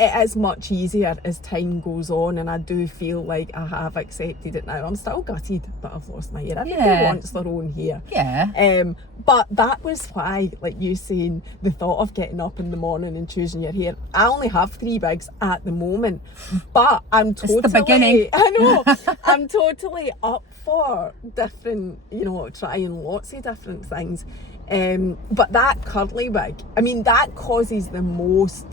it is much easier as time goes on, and I do feel like I have accepted it now. I'm still gutted that I've lost my hair. Everybody wants their own hair. Yeah. But that was why, like you saying, the thought of getting up in the morning and choosing your hair. I only have 3 wigs at the moment, but I'm totally... It's the beginning. I know. I'm totally up for different, trying lots of different things. But that curly wig, I mean, that causes the most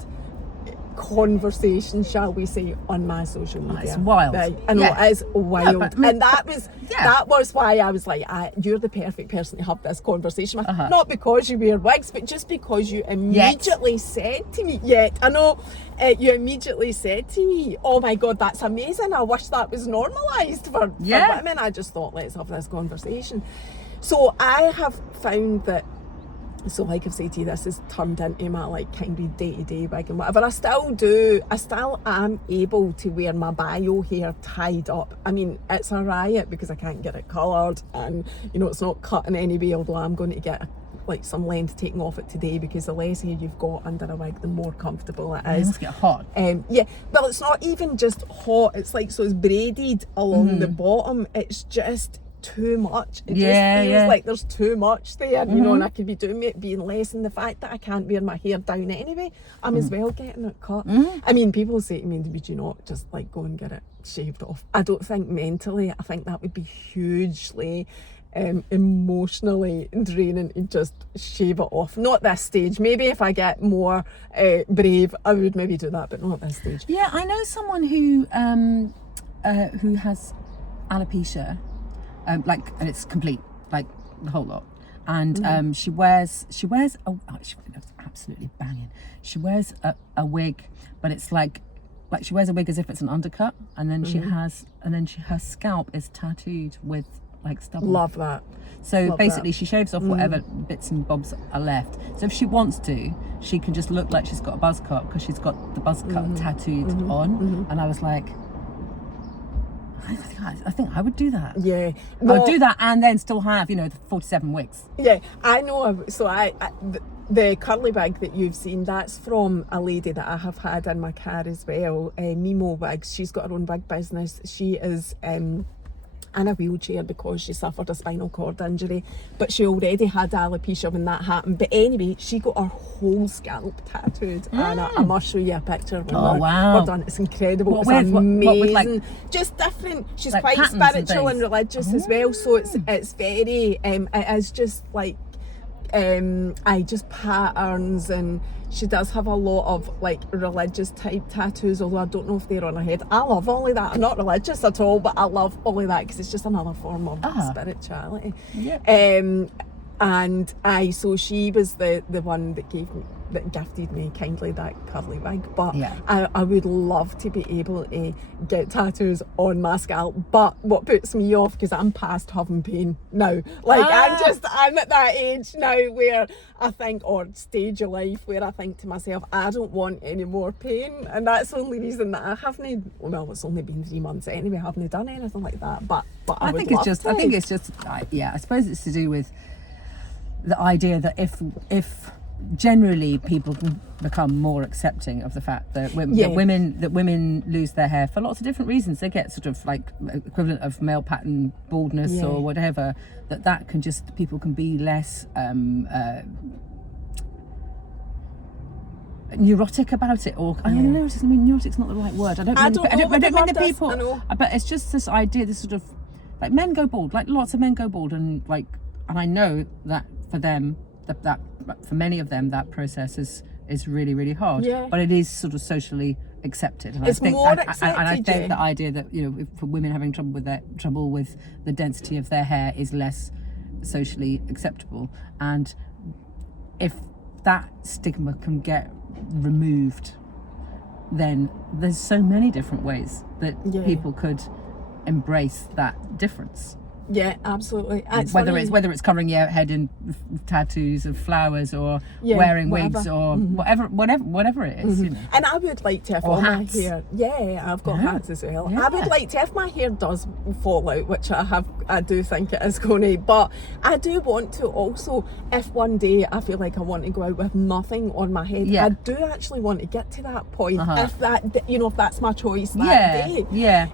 conversation, shall we say, on my social media. It's wild. Right? I know, it is wild. But, and that was why I was like, you're the perfect person to have this conversation with. Not because you wear wigs, but just because you immediately said to me, you immediately said to me, oh my God, that's amazing. I wish that was normalised for women. I just thought, let's have this conversation. So I have found that, so like I've said to you, this has turned into my kind of day-to-day wig and whatever. I still am able to wear my bio hair tied up. I mean, it's a riot because I can't get it coloured, and it's not cut in any way, although I'm going to get some length taken off it today, because the less hair you've got under a wig, the more comfortable it is. It must get hot. Well, it's not even just hot, it's so it's braided along the bottom. It's just too much. It just feels like there's too much there, and I could be doing it being less, and the fact that I can't wear my hair down anyway, I'm as well getting it cut. I mean, people say to me, would you not just go and get it shaved off? I don't think mentally, I think that would be hugely emotionally draining to just shave it off. Not this stage. Maybe if I get more brave, I would maybe do that, but not at this stage. Yeah, I know someone who has alopecia, and it's complete, the whole lot, and she wears she looks absolutely banging. She wears a wig, but it's like she wears a wig as if it's an undercut, and then her scalp is tattooed with stubble. Love that. So Love basically that. She shaves off whatever bits and bobs are left. So if she wants to, she can just look like she's got a buzz cut, because she's got the buzz cut tattooed on. And I was like, I think I would do that. Yeah. I would do that, and then still have, the 47 wigs. Yeah, I know. So the curly wig that you've seen, that's from a lady that I have had in my car as well, Mimo Wigs. She's got her own wig business. She is in a wheelchair because she suffered a spinal cord injury, but she already had alopecia when that happened. But anyway, she got her whole scalp tattooed, and I must show you a picture when we're done. It's incredible. It's amazing. Just different. She's quite spiritual and religious as well, so it's very it is just just patterns, and she does have a lot of religious type tattoos, although I don't know if they're on her head. I love all of that. I'm not religious at all, but I love all of that because it's just another form of spirituality. And so she was the one that gifted me kindly that curly wig, but I would love to be able to get tattoos on my scalp. But what puts me off, because I'm past having pain now, I'm at that age now where I think, or stage of life where I think to myself, I don't want any more pain, and that's the only reason that I haven't, well, it's only been 3 months anyway, I haven't done anything like that, but I think it's just I suppose it's to do with the idea that if generally people can become more accepting of the fact that women lose their hair for lots of different reasons. They get sort of like equivalent of male pattern baldness or whatever. That can just, people can be less neurotic about it, or I don't know. I mean, neurotic's not the right word. I don't mean the people. But it's just this idea, this sort of like men go bald. Like lots of men go bald, and I know that for them, that for many of them, that process is really, really hard. Yeah. But it is sort of socially accepted. And it's more accepted. And I think the idea that, you know, for women having trouble with the density of their hair is less socially acceptable. And if that stigma can get removed, then there's so many different ways that people could embrace that difference. Yeah, absolutely. Whether it's covering your head in tattoos of flowers, or wearing wigs, or whatever it is. You know. And I would like to have all my hair. Yeah, I've got hats as well. Yeah. I would like to, if my hair does fall out, which I do think it is going to. But I do want to also, if one day I feel like I want to go out with nothing on my head, I do actually want to get to that point. If that, you know, if that's my choice that day. Yeah.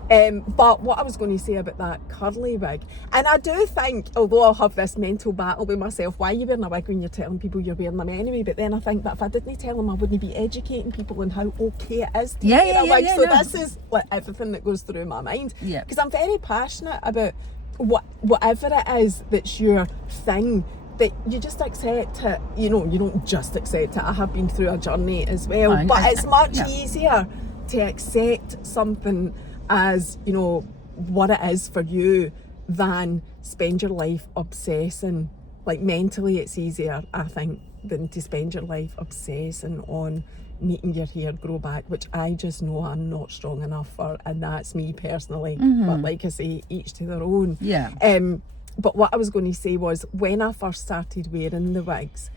But what I was going to say about that curly wig. And I do think, although I'll have this mental battle with myself, why are you wearing a wig when you're telling people you're wearing them anyway? But then I think that if I didn't tell them, I wouldn't be educating people on how okay it is to wear a wig. This is like everything that goes through my mind. Yeah. Because I'm very passionate about whatever it is that's your thing, that you just accept it. You know, you don't just accept it. I have been through a journey as well. But it's much easier to accept something as, you know, what it is for you, than spend your life obsessing. Like mentally it's easier, I think, than to spend your life obsessing on making your hair grow back, which I just know I'm not strong enough for, and that's me personally. But like I say, each to their own. But what I was going to say was, when I first started wearing the wigs,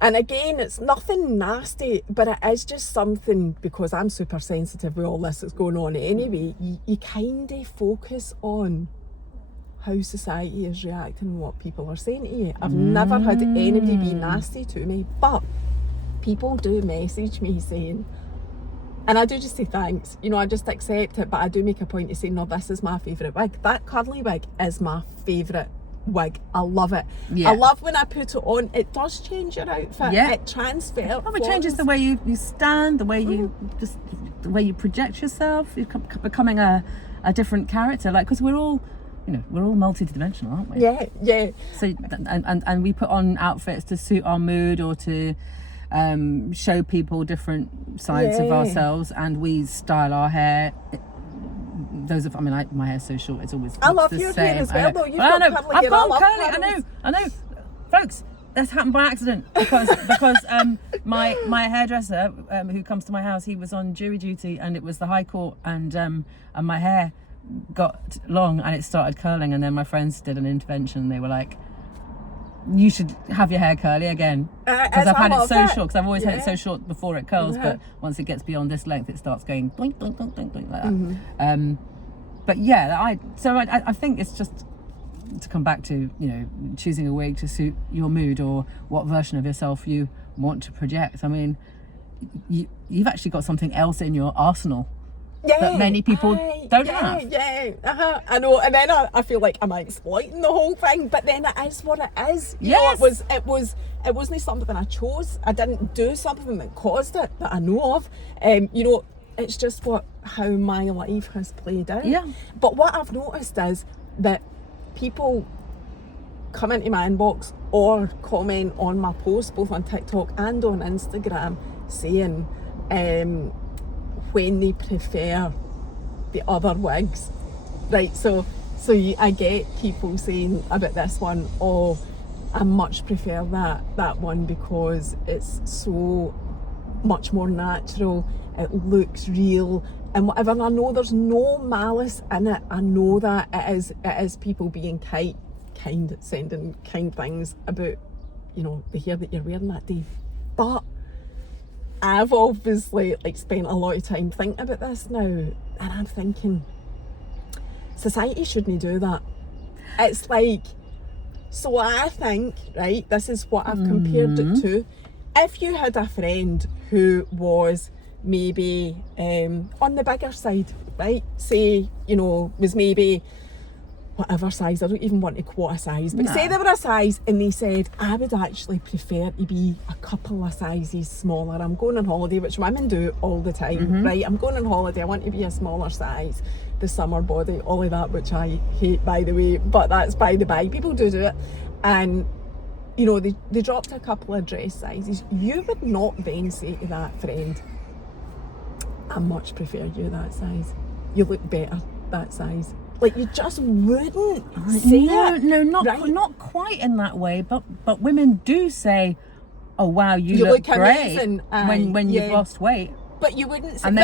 and again, it's nothing nasty, but it is just something, because I'm super sensitive with all this that's going on anyway, you kind of focus on how society is reacting and what people are saying to you. I've never had anybody be nasty to me, but people do message me saying, and I do just say thanks, you know, I just accept it, but I do make a point to say, no, this is my favourite wig. That curly wig is my favourite wig. I love it. I love when I put it on. It does change your outfit. It transfers. It changes the way you stand, the way you the way you project yourself. You're becoming a different character. Like, because we're all, you know, we're all multi-dimensional, aren't we? Yeah. So and we put on outfits to suit our mood, or to show people different sides of ourselves, and we style our hair. My hair's so short, it's always I love the your same. hair as well, though. You've got curly hair. I've got curly. I know. Folks, that's happened by accident, because my hairdresser who comes to my house, he was on jury duty, and it was the High Court, and my hair got long and it started curling, and then my friends did an intervention. They were like, you should have your hair curly again, because I've had it so short, because I've always had it so short before it curls, but once it gets beyond this length, it starts going doink, doink, doink, doink, doink, like that. But yeah, I think it's just to come back to, you know, choosing a wig to suit your mood, or what version of yourself you want to project. I mean, you've actually got something else in your arsenal that many people don't have. I know. And then I feel like, am I exploiting the whole thing? But then it is what it is. You know, it wasn't something I chose. I didn't do something that caused it that I know of. You know, it's just how my life has played out. But what I've noticed is that people come into my inbox or comment on my posts, both on TikTok and on Instagram, saying when they prefer the other wigs, right? So I get people saying about this one, oh, I much prefer that one because it's so much more natural, it looks real and whatever. And I know there's no malice in it. I know that it is people being kind, sending kind things about, you know, the hair that you're wearing that day. But I've obviously spent a lot of time thinking about this now, and I'm thinking society shouldn't do that. It's like So I think, right, this is what I've compared it to. If you had a friend who was maybe on the bigger side, right, say, you know, was maybe whatever size, I don't even want to quote a size, but say they were a size and they said, I would actually prefer to be a couple of sizes smaller. I'm going on holiday, which women do all the time, right? I'm going on holiday, I want to be a smaller size, the summer body, all of that, which I hate, by the way, but that's by the by. People do it. And, you know, they dropped a couple of dress sizes. You would not then say to that friend, I much prefer you that size. You look better that size. Like, you just wouldn't say it. No, right? not quite in that way. But women do say, "Oh wow, you look great," amazing. when you've lost weight. But you wouldn't say. And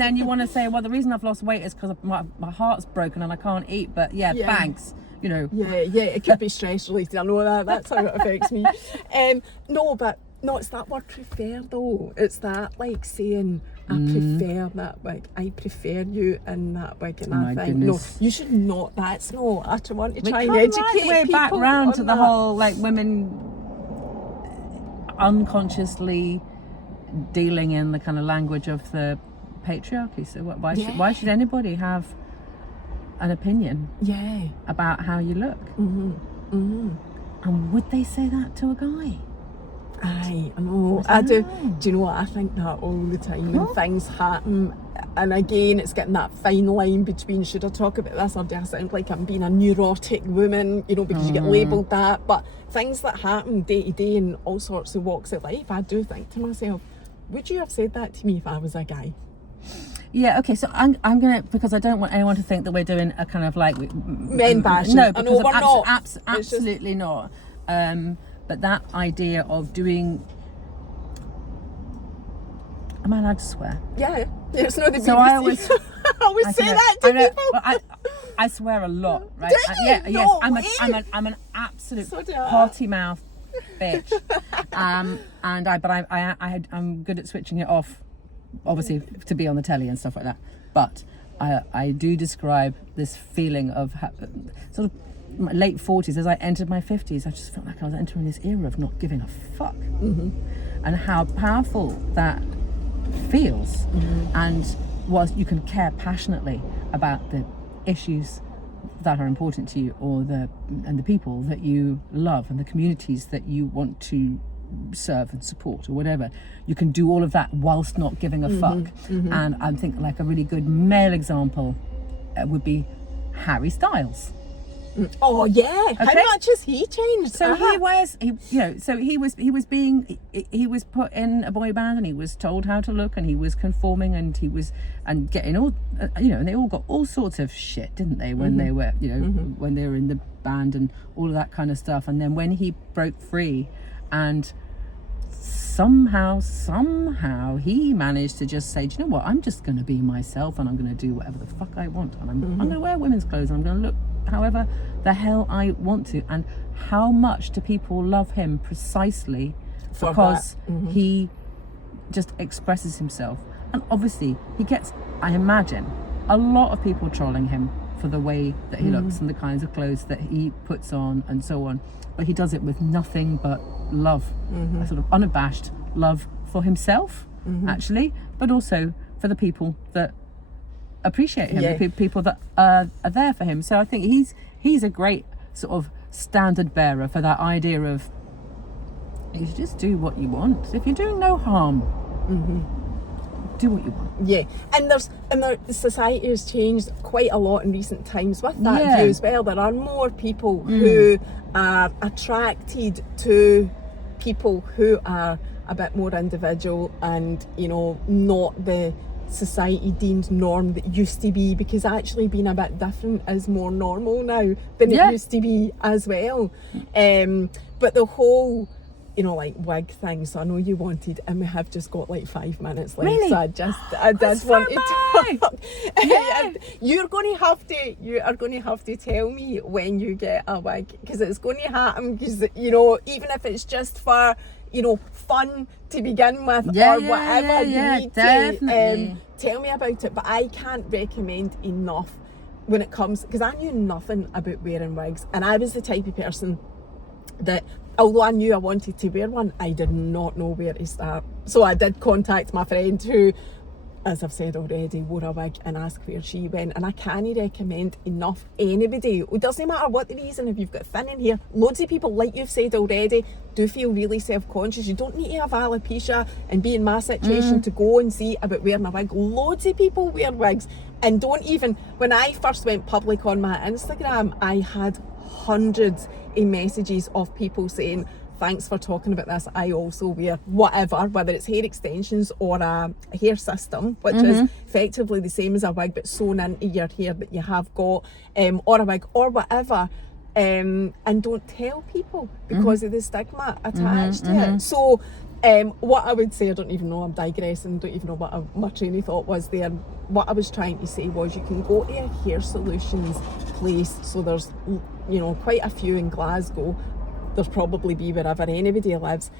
then you want to say, "Well, the reason I've lost weight is because my heart's broken and I can't eat." But thanks. You know. Yeah, it could be stress related. I know that. That's how it affects me. No, it's that word prefer though. It's that like saying, I prefer that wig. I prefer you in that wig, and I think goodness. No, you should not. That's no. I want to try and come educate right the way people back round on to the that. whole like women unconsciously dealing in the kind of language of the patriarchy. So why should anybody have an opinion about how you look? And would they say that to a guy? I know, I do. Do you know what? I think that all the time when things happen. And again, it's getting that fine line between, should I talk about this or do I sound like I'm being a neurotic woman, you know, because you get labelled that. But things that happen day to day in all sorts of walks of life, I do think to myself, would you have said that to me if I was a guy? Yeah, okay, so I'm going to, because I don't want anyone to think that we're doing a kind of like... Men bashing. No, because we're not. Absolutely not. But that idea of doing... Am I allowed to swear? Yeah, it's not the BBC. So I always say that to people. Well, I swear a lot, right? Do you? Yes, No I'm an absolute So do I. potty mouth bitch. I'm good at switching it off, obviously, to be on the telly and stuff like that. But I do describe this feeling of sort of my late 40s. As I entered my 50s, I just felt like I was entering this era of not giving a fuck. And how powerful that feels. And whilst you can care passionately about the issues that are important to you, or the people that you love and the communities that you want to serve and support, or whatever, you can do all of that whilst not giving a fuck. And I think like a really good male example would be Harry Styles. Oh yeah, Okay. How much has he changed? So he was put in a boy band, and he was told how to look, and he was conforming, and he was getting all and they all got all sorts of shit, didn't they, when they were when they were in the band and all of that kind of stuff. And then when he broke free, and somehow he managed to just say, do you know what, I'm just going to be myself, and I'm going to do whatever the fuck I want, and I'm going to wear women's clothes, and I'm going to look however the hell I want to. And how much do people love him precisely because he just expresses himself. And obviously he gets, I imagine, a lot of people trolling him for the way that he looks and the kinds of clothes that he puts on and so on, but he does it with nothing but love, a sort of unabashed love for himself, actually, but also for the people that appreciate him, the people that are there for him. So I think he's a great sort of standard bearer for that idea of, you should just do what you want. If you're doing no harm, do what you want. Yeah, and the society has changed quite a lot in recent times with that view as well. There are more people who are attracted to people who are a bit more individual and, you know, not the society deemed norm that used to be, because actually being a bit different is more normal now than it used to be as well. But the whole, you know, like wig thing, so I know you wanted, and we have just got like 5 minutes left. Really? So I just want to talk. You are going to have to tell me when you get a wig, because it's going to happen, because, you know, even if it's just for, you know, fun to begin with, or whatever, you need definitely. to tell me about it. But I can't recommend enough when it comes, because I knew nothing about wearing wigs, and I was the type of person that, although I knew I wanted to wear one, I did not know where to start. So I did contact my friend who, as I've said already, wore a wig, and asked where she went. And I can't recommend enough anybody. It doesn't matter what the reason, if you've got thinning hair, loads of people, like you've said already, do feel really self-conscious. You don't need to have alopecia and be in my situation to go and see about wearing a wig. Loads of people wear wigs, and don't even, when I first went public on my Instagram, I had hundreds of messages of people saying, thanks for talking about this, I also wear whatever, whether it's hair extensions or a hair system, which is effectively the same as a wig but sewn into your hair that you have got, or a wig or whatever, and don't tell people because of the stigma attached to it. So what I would say, I don't even know, I'm digressing, don't even know what my train of thought was there. What I was trying to say was, you can go to a hair solutions place, so there's, you know, quite a few in Glasgow, there's probably be wherever anybody lives,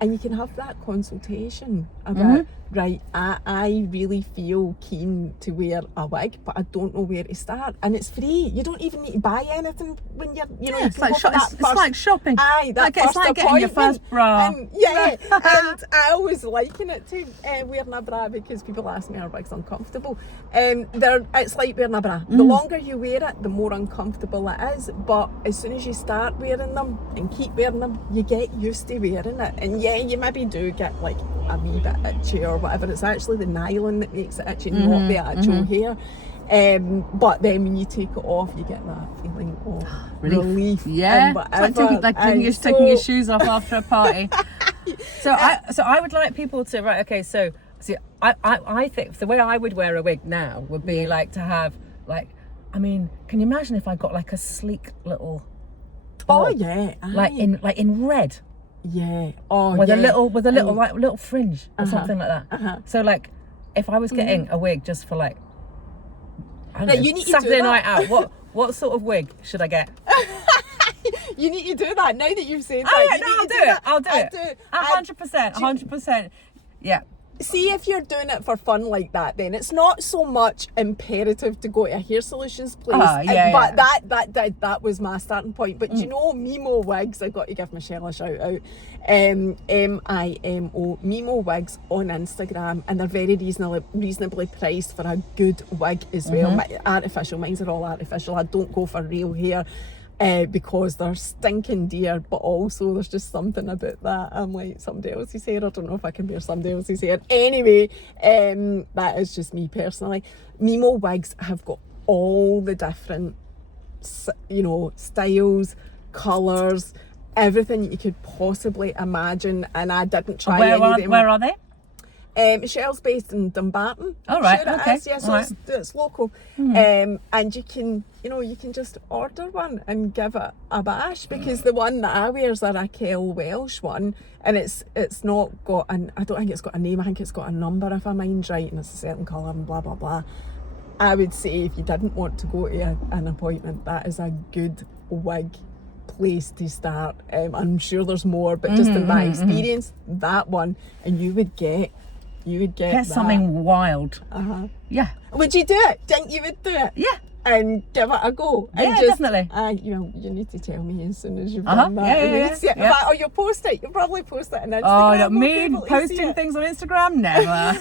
and you can have that consultation about, right, I really feel keen to wear a wig, but I don't know where to start. And it's free. You don't even need to buy anything when you're, you know, you it's can like, go for that it's like shopping. Aye, that Like, it's like getting your first bra. And, yeah, and I always liken it to wearing a bra, because people ask me, are wigs uncomfortable? It's like wearing a bra. The longer you wear it, the more uncomfortable it is. But as soon as you start wearing them and keep wearing them, you get used to wearing it. And yeah, you maybe do get like a wee bit itchy or whatever. It's actually the nylon that makes it itchy, not the actual hair. But then when you take it off, you get that feeling of relief. Yeah, and whatever. it's like taking your shoes off after a party. So I would like people to, right, okay, so see, I think the way I would wear a wig now would be like to have, like, I mean, can you imagine if I got like a sleek little bob, yeah, like in red, yeah, with a little fringe or something like that. So like, if I was getting a wig just for like, I don't know, you need Saturday to do night out, what sort of wig should I get? You need to do that now that you've said Oh that. yeah, I'll do it. 100%. Yeah. See, if you're doing it for fun like that, then it's not so much imperative to go to a hair solutions place. But that was my starting point. But you know, Mimo Wigs, I got to give Michelle a shout out. MIMO, Mimo Wigs on Instagram, and they're very reasonably priced for a good wig as well. Mine's are all artificial. I don't go for real hair. Because they're stinking dear, but also there's just something about that. I'm like, somebody else's hair, I don't know if I can wear somebody else's hair. Anyway, that is just me personally. Mimo Wigs have got all the different, you know, styles, colours, everything you could possibly imagine, and I didn't try any of them. Where are they? Michelle's based in Dumbarton. Oh, right, sure okay. It is, yeah, so it's local. And you can just order one and give it a bash, because the one that I wear is a Raquel Welsh one, and it's not got I don't think it's got a name, I think it's got a number if I mind right, and it's a certain colour and blah blah blah. I would say if you didn't want to go to an appointment, that is a good wig place to start. I'm sure there's more, but just in my experience, that one, and you would get something wild. Yeah. Would you do it? Think you would do it? Yeah. And give it a go. And Yeah, definitely. You need to tell me as soon as you've done that. Yeah. Or you'll post it. You'll probably post it on Instagram. Oh, not me posting things on Instagram? Never.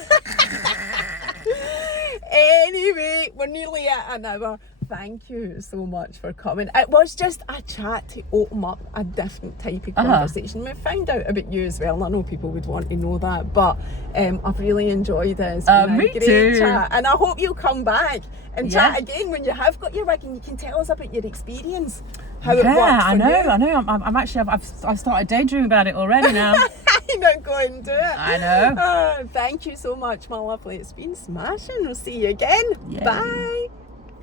Anyway, we're nearly at an hour. Thank you so much for coming. It was just a chat to open up a different type of conversation. We found out about you as well, and I know people would want to know that, but I've really enjoyed it. It's been a great chat, and I hope you'll come back and chat again when you have got your wig, and you can tell us about your experience, how it works for you. I know. I'm actually, I've started daydreaming about it already now. You know, go and do it. I know. Thank you so much, my lovely. It's been smashing. We'll see you again. Yay. Bye.